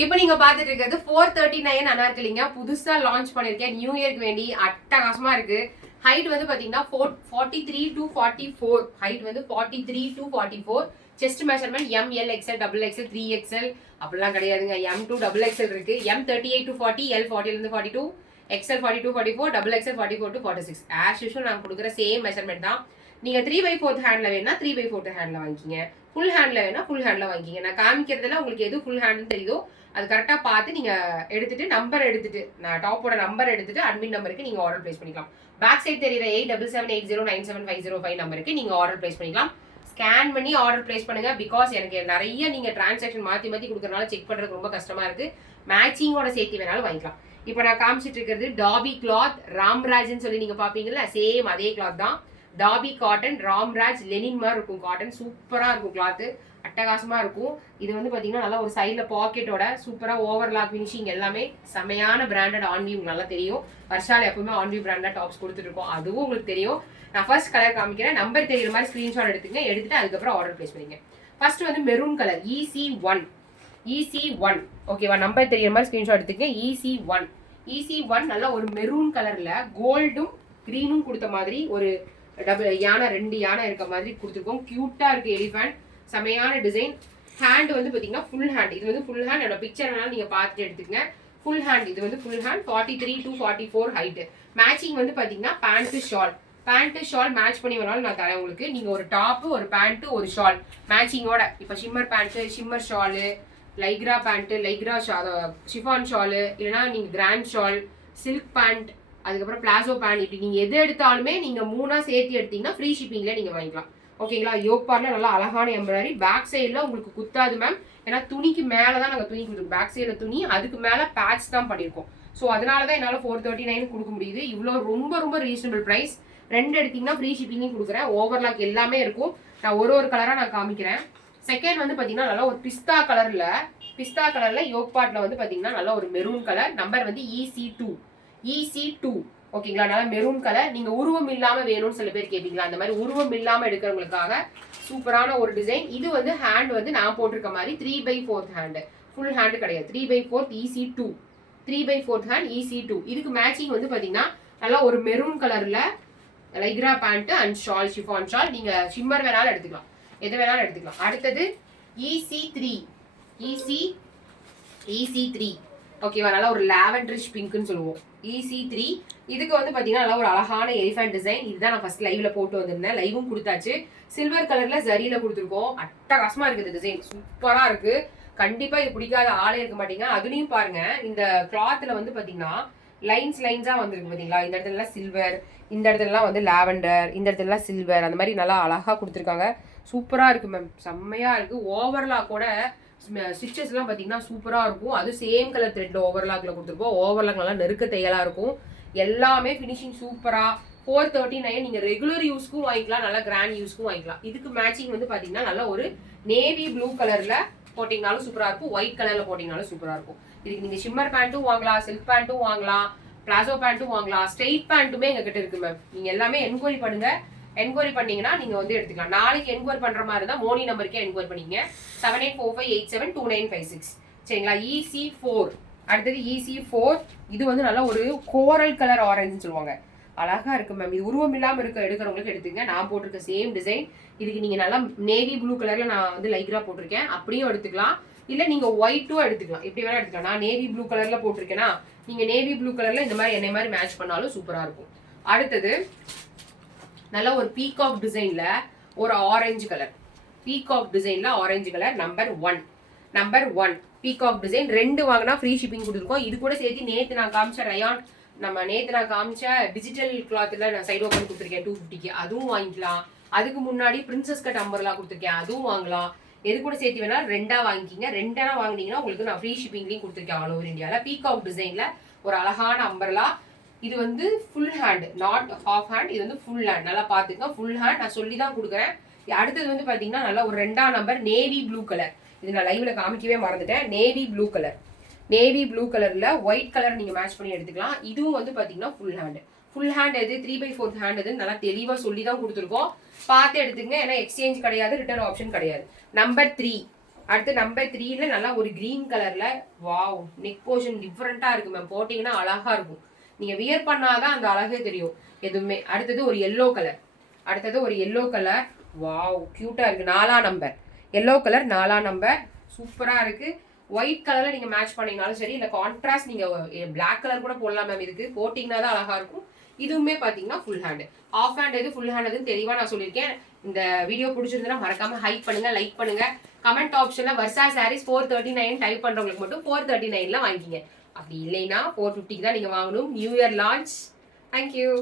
இப்போ நீங்க பாத்துட்டு இருக்கிறது 439 அனார்கலிங்க. புதுசா லான்ச் பண்ணிருக்கேன். நியூ இயர்க்கு வேண்டி அட்டகாசமா இருக்கு. ஹைட் வந்து பாத்தீங்கன்னா 43 to 44. ஹைட் வந்து 43 to 44. Chest measurement M, L, XL, double XL, 3XL அப்படிலாம் கிடையாதுங்க. எம் டு டபுள் எக்ஸ்எல் இருக்கு. எம் 38 to 40, எல் 40 இருந்து 42, XL 42 44, double XL 44 to 46. As usual நாங்க கொடுக்குற சேம் மெஷர்மெண்ட் தான். நீங்க 3/4 ஹேண்ட்ல வேணா 3/4 ஹேண்ட்ல வாங்கிக்கிங்க. ஃபுல் ஹேண்ட்ல வேணா ஃபுல் ஹேண்ட்ல வாங்கிக்கிங்க. நான் காமிக்கிறதுல உங்களுக்கு எது ஃபுல் ஹேண்ட்னு தெரியுதோ அது கரெக்டாக பார்த்து நீங்கள் எடுத்துட்டு நம்பர் எடுத்துட்டு நான் டாப்போட நம்பர் எடுத்துட்டு அட்மின் நம்பருக்கு நீங்கள் ஆர்டர் பிளேஸ் பண்ணிக்கலாம். பேக் சைட் தெரியுற 8778097505 நம்பருக்கு நீங்கள் ஆர்டர் பிளேஸ் பண்ணிக்கலாம். ஸ்கேன் பண்ணி ஆர்டர் பிளேஸ் பண்ணுங்க. பிகாஸ் எனக்கு நிறைய நீங்கள் டிரான்சாக்ஷன் மாற்றி மாற்றி கொடுக்குறதுனால செக் பண்ணுறதுக்கு ரொம்ப கஷ்டமா இருக்கு. மேட்சிங்கோட சேர்த்து வேணாலும் வாங்கிக்கலாம். இப்போ நான் காமிச்சிட்டு இருக்கிறது டாபி கிளாத் ராம்ராஜ்னு சொல்லி நீங்கள் பார்ப்பீங்கல்ல, சேம் அதே கிளாத் தான். டாபி காட்டன் ராம்ராஜ் லெனின் மாதிரி இருக்கும். காட்டன் சூப்பராக இருக்கும். கிளாத்து அட்டகாசமா இருக்கும். இது வந்து பாத்தீங்கன்னா நல்லா ஒரு சைட்ல பாக்கெட்டோட சூப்பரா ஓவர்லாக் ஃபினிஷிங் எல்லாமே செமையான பிராண்டட் ஆன்வி நல்லா தெரியும். வர்ஷால எப்பவுமே ஆன்வி பிராண்டட் டாப்ஸ் கொடுத்துட்டு இருக்கோம், அதுவும் உங்களுக்கு தெரியும். நான் ஃபர்ஸ்ட் கலர் காமிக்கிறேன். நம்பர் தெரியுற மாதிரி ஸ்கிரீன்ஷாட் எடுத்துங்க. எடுத்துட்டு அதுக்கப்புறம் ஆர்டர் பிளேஸ் பண்ணிங்க. ஃபர்ஸ்ட் வந்து மெரூன் கலர் EC1 ஓகேவா. நம்பர் தெரியுற மாதிரி ஸ்கிரீன்ஷாட் எடுத்துங்க. EC1 நல்லா ஒரு மெரூன் கலர்ல கோல்டும் கிரீனும் கொடுத்த மாதிரி ஒரு டபுள் யானை, 2 யானை இருக்க மாதிரி கொடுத்துருக்கோம். கியூட்டா இருக்கு. எலிஃபண்ட் செமையான டிசைன். ஹேண்ட் வந்து பாத்தீங்கன்னா ஃபுல் ஹேண்ட். இது வந்து ஃபுல் ஹேண்ட். என்னோட பிக்சர் வேணாலும் நீங்க பார்த்துட்டு எடுத்துக்கங்க. Full hand. இது வந்து full hand. 43 to 44 height. Matching வந்து பாத்தீங்கன்னா பேண்ட் ஷால் மேட்ச் பண்ணி வேணாலும் நான் தரேன் உங்களுக்கு. நீங்க ஒரு டாப், ஒரு பேண்ட், ஒரு ஷால் மேட்சிங்கோட. இப்போ shimmer pant, shimmer shawl, Lycra pant, Lycra chiffon shawl, இல்லைன்னா நீங்க கிராண்ட் ஷால், சில்க் பேண்ட், அதுக்கப்புறம் பிளாசோ பேண்ட், இப்படி நீங்க எது எடுத்தாலுமே நீங்க 3ஆ சேர்த்து எடுத்தீங்கன்னா ஃப்ரீ ஷிப்பிங்ல நீங்க வாங்கிக்கலாம். ஓகேங்களா. யோக் பார்ட்ல நல்லா அழகான எம்ப்ராய்டரி. பேக் சைடில் உங்களுக்கு குத்தாது மேம். ஏன்னா துணிக்கு மேலே தான் நாங்கள் துணி கொடுத்துருக்கோம். பேக் சைடில் துணி, அதுக்கு மேலே பேட்ச் தான் பண்ணியிருக்கோம். ஸோ அதனால தான் என்னால் 439 கொடுக்க முடியுது. இவ்வளோ ரொம்ப ரொம்ப ரீசனபிள் ப்ரைஸ். 2 எடுத்தீங்கன்னா ஃப்ரீ ஷிப்பிங்கும் கொடுக்குறேன். ஓவர்லாக் எல்லாமே இருக்கும். நான் ஒரு கலராக நான் காமிக்கிறேன். செகண்ட் வந்து பார்த்தீங்கன்னா நல்லா ஒரு பிஸ்தா கலரில் யோக் பார்ட்ல வந்து பார்த்தீங்கன்னா நல்லா ஒரு மெரூன் கலர். நம்பர் வந்து EC2 ஓகேங்களா. நல்லா மெரூன் கலர். நீங்க உருவம் இல்லாம வேணும்னு சில பேர் கேட்பீங்களா, அந்த மாதிரி உருவம் இல்லாம எடுக்கிறவங்களுக்காக சூப்பரான ஒரு டிசைன். இது வந்து ஹேண்ட் வந்து நான் போட்டிருக்க மாதிரி 3/4 ஹேண்ட், ஃபுல் ஹேண்ட் கிடையாது. 3/4 EC2, 3/4 ஹேண்ட் EC2. இதுக்கு மேட்சிங் வந்து பாத்தீங்கன்னா நல்லா ஒரு மெரூன் கலர்ல Lycra pant and shawl, chiffon shawl. நீங்க ஷிம்மர் வேணாலும் எடுத்துக்கலாம், எது வேணாலும் எடுத்துக்கலாம். அடுத்தது EC3 ஓகேவா. நல்லா ஒரு லாவெண்டரிஷ் பிங்க்னு சொல்லுவோம். EC3. இதுக்கு வந்து பாத்தீங்கன்னா நல்லா ஒரு அழகான எலிஃபண்ட் டிசைன். இதுதான் நான் ஃபர்ஸ்ட் லைவ்ல போட்டு வந்திருந்தேன். லைவும் கொடுத்தாச்சு. சில்வர் கலர்ல ஜரியில கொடுத்துருக்கோம். அட்டகாசமா இருக்குது டிசைன், சூப்பரா இருக்கு. கண்டிப்பா இது பிடிக்காத ஆளே இருக்க மாட்டீங்க. அதுலயும் பாருங்க, இந்த கிளாத்ல வந்து பாத்தீங்கன்னா லைன்ஸா வந்திருக்கு பாத்தீங்களா. இந்த இடத்துல சில்வர், இந்த இடத்துல வந்து லாவெண்டர், இந்த இடத்துல சில்வர், அந்த மாதிரி நல்லா அழகா கொடுத்துருக்காங்க. சூப்பரா இருக்கு மேம், செம்மையா இருக்கு. ஓவர்லாக்கோட ஸ்டிச்சஸ்லாம் பார்த்தீங்கன்னா சூப்பராக இருக்கும். அது சேம் கலர் த்ரெட் ஓவர்லாக்ல கொடுத்துருக்கோம். ஓவர்லாக் நல்லா நெருக்க தையலாக இருக்கும். எல்லாமே ஃபினிஷிங் சூப்பராக. 439 நீங்கள் ரெகுலர் யூஸ்க்கும் வாங்கிக்கலாம், நல்லா கிராண்ட் யூஸ்க்கும் வாங்கிக்கலாம். இதுக்கு மேட்சிங் வந்து பார்த்தீங்கன்னா நல்லா ஒரு நேவி ப்ளூ கலரில் போட்டிங்கனாலும் சூப்பராக இருக்கும், ஒயிட் கலரில் போட்டிங்கனாலும் சூப்பராக இருக்கும். இதுக்கு நீங்கள் ஷிம்மர் பேண்ட்டும் வாங்கலாம், சில்க் பேண்ட்டும் வாங்கலாம், பிளாசோ பேண்ட்டும் வாங்கலாம், ஸ்ட்ரெயிட் பேண்ட்டுமே எங்ககிட்ட இருக்கு மேம். நீங்கள் எல்லாமே என்கொயரி பண்ணுங்க. என்கொயரி பண்ணீங்கன்னா நீங்க வந்து எடுத்துக்கலாம். நாளைக்கு என்கொயரி பண்ற மாதிரி இருந்தா மோனி நம்பருக்கே என்கொயரி பண்ணிங்க. 7845872956 சரிங்களா. EC4. அடுத்தது EC4. இது வந்து நல்லா ஒரு கோரல் கலர் ஆரஞ்சுன்னு சொல்லுவாங்க, அழகா இருக்கு மேம். இது உருவம் இல்லாம எடுக்கிறவங்களுக்கு எடுத்துங்க. நான் போட்டிருக்க சேம் டிசைன். இதுக்கு நீங்க நல்லா நேவி ப்ளூ கலர்ல நான் வந்து லைக்ரா போட்டிருக்கேன், அப்படியும் எடுத்துக்கலாம். இல்ல நீங்க ஒயிட்டும் எடுத்துக்கலாம், எப்படி வேணா எடுத்துக்கலாம். நான் நேவி ப்ளூ கலர்ல போட்டிருக்கேன்னா நீங்க நேவி ப்ளூ கலர்ல இந்த மாதிரி என்னை மாதிரி மேட்ச் பண்ணாலும் சூப்பரா இருக்கும். அடுத்தது நல்ல ஒரு பீகாக் டிசைன்ல ஒரு orange colour, number 1 peacock design. 2 வாங்கினா ஃப்ரீ ஷிப்பிங் கொடுத்துருக்கோம். இது கூட சேர்த்து நேற்று நான் காமிச்ச ரயான், நேற்று நான் காமிச்ச டிஜிட்டல் கிளாத்ல நான் சைடு ஓப்பன் கொடுத்துருக்கேன் 250க்கு, அதுவும் வாங்கிக்கலாம். அதுக்கு முன்னாடி பிரின்சஸ் கட் அம்பர்லாம் கொடுத்துருக்கேன், அதுவும் வாங்கலாம். எது கூட சேர்த்து வேணா 2ஆ வாங்கிக்கிங்க. 2ஆ வாங்கினீங்கன்னா உங்களுக்கு நான் ஃப்ரீ ஷிப்பிங்லையும் கொடுத்துருக்கேன் ஆல் ஓவர் இந்தியாவில். பீகாக் டிசைன்ல ஒரு அழகான அம்பர்லா. இது வந்து full hand, not half hand. இது வந்து ஃபுல் ஹேண்ட், நல்லா பார்த்துக்க. ஃபுல் ஹேண்ட் நான் சொல்லி தான் கொடுக்குறேன். அடுத்தது வந்து பார்த்தீங்கன்னா நல்லா ஒரு 2ஆம் நம்பர் நேவி ப்ளூ கலர். இது நான் லைவ்ல காமிக்கவே மறந்துட்டேன். நேவி ப்ளூ கலர்ல ஒயிட் கலர் நீங்க மேட்ச் பண்ணி எடுத்துக்கலாம். இதுவும் வந்து பார்த்தீங்கன்னா ஃபுல் ஹேண்ட் எது, 3/4 ஹேண்ட் எது நல்லா தெளிவாக சொல்லி தான் கொடுத்துருக்கோம். பார்த்து எடுத்துங்க. ஏன்னா எக்ஸ்சேஞ்ச் கிடையாது, ரிட்டர்ன் ஆப்ஷன் கிடையாது. நம்பர் 3 அடுத்து நம்பர் 3ல நல்லா ஒரு கிரீன் கலர்ல வாவ் நெக் போர்ஷன் டிஃப்ரெண்டா இருக்கு மேம். போட்டீங்கன்னா அழகா இருக்கும். நீங்க வியர் பண்ணாதான் அந்த அழகே தெரியும் எதுவுமே. அடுத்தது ஒரு எல்லோ கலர். அடுத்தது ஒரு எல்லோ கலர். வாவ் கியூட்டா இருக்கு. 4ஆம் நம்பர் எல்லோ கலர் 4ஆம் நம்பர் சூப்பரா இருக்கு. ஒயிட் கலர்ல நீங்க மேட்ச் பண்ணீங்கனாலும் சரி, இல்ல கான்ட்ராஸ்ட் நீங்க பிளாக் கலர் கூட போடலாம் மேம். இதுக்கு போட்டீங்கன்னா தான் அழகா இருக்கும். இதுவுமே பாத்தீங்கன்னா ஃபுல் ஹேண்ட். ஆஃப் ஹேண்ட் எது ஃபுல் ஹேண்ட் எதுன்னு தெளிவா நான் சொல்லியிருக்கேன். இந்த வீடியோ பிடிச்சிருந்தா மறக்காம ஹைப் பண்ணுங்க, லைக் பண்ணுங்க. கமெண்ட் ஆப்ஷன்ல வர்சா சாரீஸ் 439 டைப் பண்றவங்களுக்கு மட்டும் 439ல வாங்கிக்கிங்க. அப்படி இல்லைன்னா 450க்கு தான் நீங்க வாங்கணும். New year launch. தேங்க்யூ.